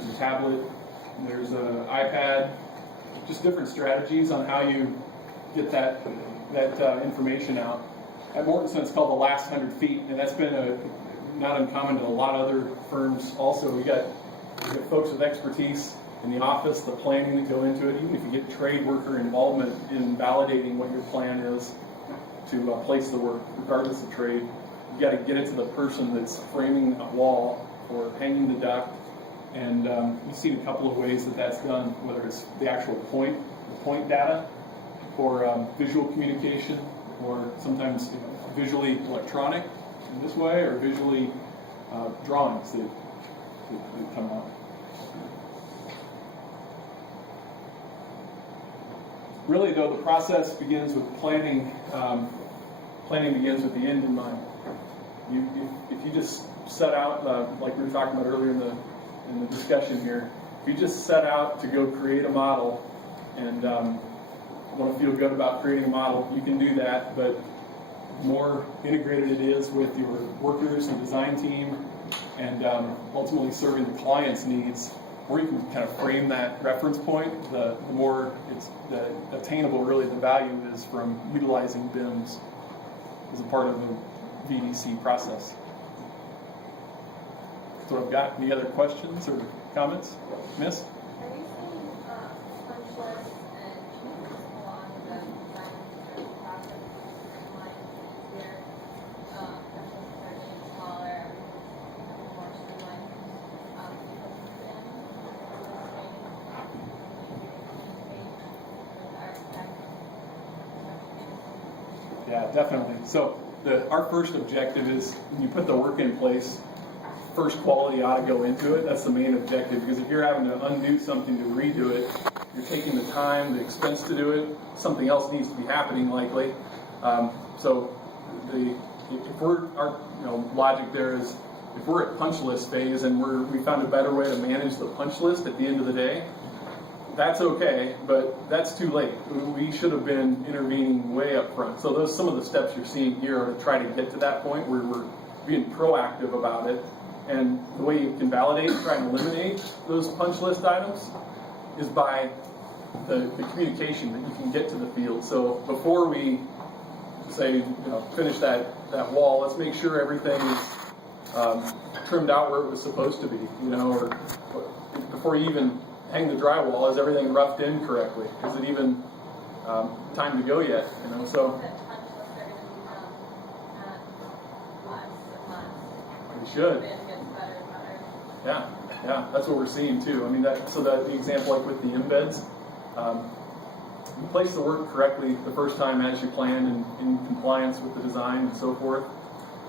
there's a tablet, there's an iPad, just different strategies on how you get that information out. At Mortenson, it's called the last 100 feet, and that's been not uncommon to a lot of other firms also. We got folks with expertise in the office, the planning that go into it, even if you get trade worker involvement in validating what your plan is to place the work, regardless of trade. You got to get it to the person that's framing a wall or hanging the duct, and you've seen a couple of ways that that's done, whether it's the actual point data, or visual communication, or sometimes visually electronic in this way, or visually drawings that come out. Really, though, the process begins with planning. Planning begins with the end in mind. If you just set out, like we were talking about earlier in the discussion here, if you just set out to go create a model and want to feel good about creating a model, you can do that. But the more integrated it is with your workers and design team, and ultimately serving the client's needs, where you can kind of frame that reference point, the more it's attainable really the value is from utilizing BIMs as a part of the VDC process. That's what I've got. Any other questions or comments? Miss? Are you seeing punch lists and along the design process streamlined, easier, especially for being smaller, more streamlined because of BIM? Yeah, definitely. So our first objective is when you put the work in place, first quality ought to go into it. That's the main objective, because if you're having to undo something to redo it, you're taking the time, the expense to do it. Something else needs to be happening likely. So our logic there is, if we're at punch list phase and we found a better way to manage the punch list at the end of the day, that's okay, but that's too late. We should have been intervening way up front. So some of the steps you're seeing here are to try to get to that point where we're being proactive about it. And the way you can validate, try and eliminate those punch list items is by the communication that you can get to the field. So before we say, finish that wall, let's make sure everything is trimmed out where it was supposed to be, or before you even hang the drywall, is everything roughed in correctly? Is it even time to go yet? So it should. Yeah, that's what we're seeing too. I mean, the example like with the embeds, you place the work correctly the first time as you planned and in compliance with the design and so forth,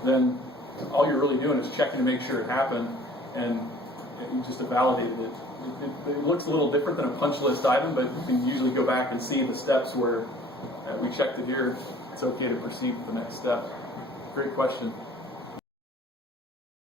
then all you're really doing is checking to make sure it happened, and you just validated it. It looks a little different than a punch list item, but you can usually go back and see the steps where we checked it here. It's okay to proceed with the next step. Great question.